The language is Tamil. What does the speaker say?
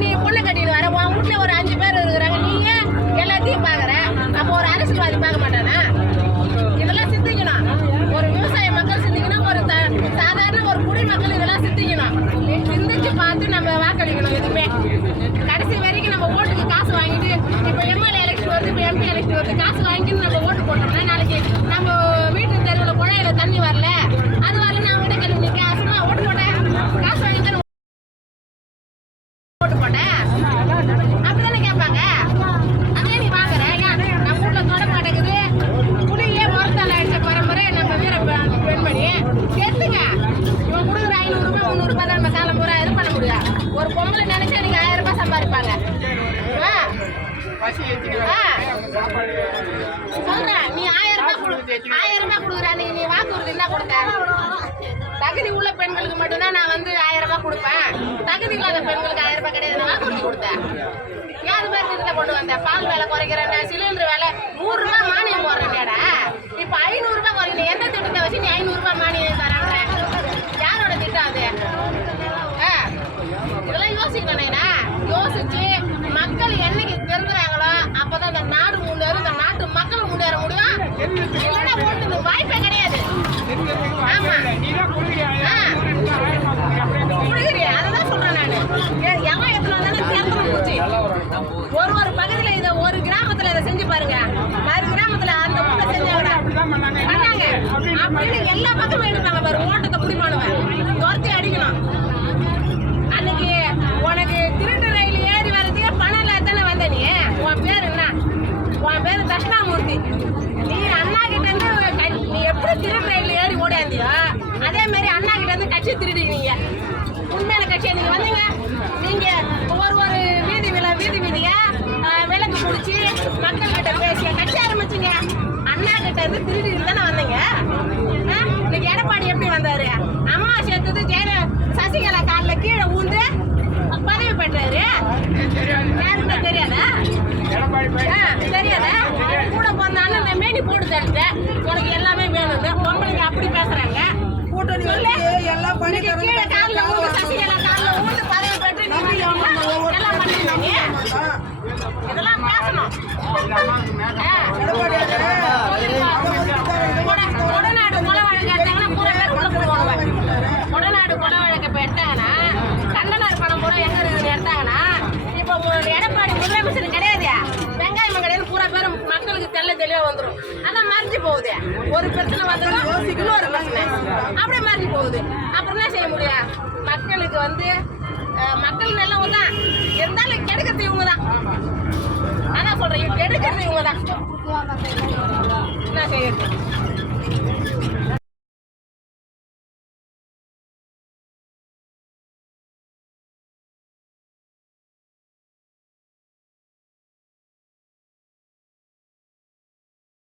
நீ பொண்ணு கட்டிட்டு வர உன் வீட்டுல ஒரு அஞ்சு பேர் இருக்கிறாங்க. நீங்க எல்லாத்தையும் பாக்குற அப்போ ஒரு அரசியல்வாதி பார்க்க மாட்டானா? இதெல்லாம் சிந்திக்கணும். ஒரு விவசாய மக்கள் சிந்திக்கணும் ஒரு சாதாரண ஒரு குடிமக்கள் இதெல்லாம் சிந்திக்கணும். சிந்திச்சு பார்த்து நம்ம வாக்களிக்கணும் எதுவுமே. கடைசி வரைக்கும் நம்ம ஓட்டுக்கு காசு வாங்கிட்டு இப்போ எம்எல்ஏ எலெக்ஷன் வருது இப்போ எம்பி எலெக்ஷன் வருது காசு வாங்கிட்டு நம்ம ஓட்டு போட்டோம்னா நாளைக்கு நம்ம வீட்டு தெருவில் குழாயில தண்ணி வரல அது வரல நான் விட கேள்வி நீ காசுமா ஓட்டு போட்டேன் காசு வாங்கி தானே ஓட்டு போட்டேன் அப்படிதானே கேட்பாங்க அதே நீ வாங்குற ஏன் நம்ம வீட்டுல தொட மாட்டேங்குது குடியே முறத்தால அடிச்ச பரம்பரை நம்ம வீர பெ- பெண்மணி சேர்த்துங்க இவன் கொடுக்குற ஐநூறு ரூபாய் முந்நூறு ரூபாய் தான் நம்ம காலம் பூரா இது பண்ண முடியும் ஒரு பொம்பளை நினைச்சா நீங்க ஆயிரம் ரூபாய் சம்பாதிப்பாங்க. சொல்றேன் நீ ஆயிரம் ரூபாய் ஆயிரம் ரூபாய் கொடுக்குற நீ நீ வாக்குறுதி என்ன கொடுத்த. தகுதி உள்ள பெண்களுக்கு மட்டும்தான் நான் வந்து ஆயிரம் ரூபாய் கொடுப்பேன். தகுதி இல்லாத பெண்களுக்கு ஆயிரம் ரூபாய் கிடையாது. நான் வாக்குறுதி கொடுத்தேன் ஏன் அது மாதிரி திட்டத்தை கொண்டு வந்தேன் பால் வேலை குறைக்கிறேன் சிலிண்டர் வேலை வாய்ப்பே கிடையாது. ஆமா. சொல்றேன் நானு. எவன் எத்தனை வந்தாலும் போச்சு. ஒரு ஒரு பகுதியில இதை ஒரு கிராமத்துல இதை செஞ்சு பாருங்க. மறு கிராமத்துல அந்த ஊர்ல செஞ்சாங்க பண்ணாங்க அப்படின்னு எல்லா பக்கமும் எடுப்பாங்க பாரு ஓட்டத்தை குடிமானுவன் துரத்தி அடிக்கணும் அன்னைக்கு உனக்கு திருட்டு ரயில் ஏறி வர்றதுக்கு பணம் இல்லாத தானே வந்த நீ உன் பேர் என்ன உன் பேர் தட்சிணாமூர்த்தி நீ அண்ணா கிட்ட இருந்து க- நீ எப்படி திருட்டு ரயில் ஏறி ஓடியாந்தியோ அதே மாதிரி அண்ணா கிட்ட இருந்து கட்சி திருடினீங்க உண்மையான கட்சியை நீங்க வந்தீங்க. நீங்க ஒரு ஒரு வீதி விழா வீதி வீதியா விளக்கு பிடிச்சி மக்கள் கிட்ட பேசிய கட்சி ஆரம்பிச்சீங்க. அண்ணா கிட்ட இருந்து திருடி தானே வந்தீங்க? இன்னைக்கு எடப்பாடி எப்படி வந்தாரு? அம்மா சேர்த்தது ஜெயல சசிகலா காலில் கீழே ஊந்து பதவி பெற்றாரு யாருக்குமே தெரியாதா? தெரியாதா? கூட பிறந்தாலும் இந்த மேனி போட்டு தருது உனக்கு எல்லாமே வேணுது பொம்பளைங்க அப்படி பேசுறாங்க கூட்டணி சொல்லு. வச்சு எல்லாம் பண்ணி இன்னைக்கு கீழே காலில் ஊந்து சசிகலா காலில் ஊந்து பதவி பெற்று நீ வந்து எல்லாம் பண்ணுறீங்க நீ. இதெல்லாம் பேசணும் ஆ. கொலை வழக்கு எடுத்தாங்கன்னா பூரா பேர் உள்ள போடுவாங்க. கொடநாடு கொலை வழக்கு இப்ப எடுத்தாங்கன்னா, கண்டனார் பணம் பூரா எங்க இருக்குதுன்னு எடுத்தாங்கன்னா, இப்போ உங்க எடப்பாடி முதலமைச்சர் கிடையாது. வெங்காயம் கிடையாது, பூரா பேரும் மக்களுக்கு தெள்ள தெளிவாக வந்துடும் அதான் மறைஞ்சு போகுது. ஒரு பிரச்சனை வந்ததுன்னா இன்னொரு பிரச்சனை. அப்படியே மறைஞ்சு போகுது. அப்புறம் என்ன செய்ய முடியும்? மக்களுக்கு வந்து மக்கள் நல்லவங்க தான் இருந்தாலும் கெடுக்கிறது இவங்க தான் ஆனால் சொல்கிறேன் கெடுக்கிறது இவங்க தான் என்ன செய்யறது